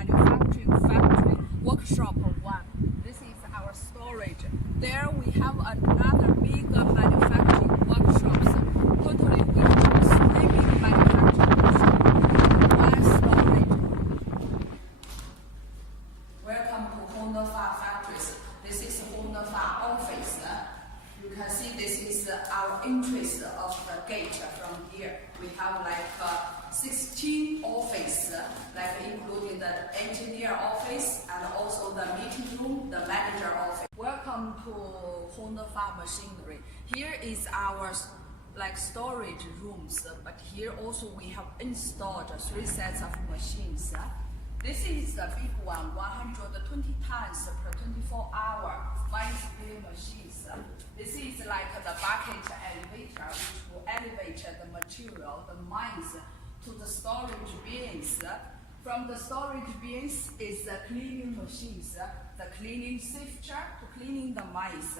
manufacturing factory workshop 1. This is our storage. There we have another big manufacturing workshops. Totally we have 3 big manufacturing workshops. 1 storage. Welcome to Hongdefa factories. This is Hongdefa office. You can see this is our entrance of the gate from here. We have like 16 office, like including the engineer office and also the meeting room, the manager office. Welcome to Hongdefa Machinery. Here is our like storage rooms, but here also we have installed 3 sets of machines. This is the big one, 120 tons per 24 hour Maize milling machines. This is like the bucket elevator, which will elevate the material, the maize, to the storage bins. From the storage bins is the cleaning machines, the cleaning sifter to cleaning the maize.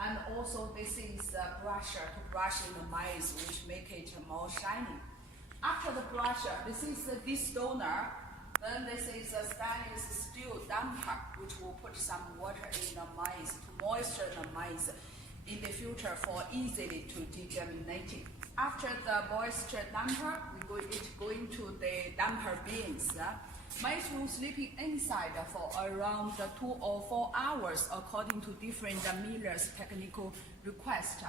And also this is the brusher to brushing the maize, which make it more shiny. After the brusher, this is the destoner. Then this is a stainless steel damper, which will put some water in the maize to moisture the maize in the future for easily to degerminate. After the moisture damper, it going to the damper bins. Maize will sleeping inside for around 2 or 4 hours according to different millers' technical requests.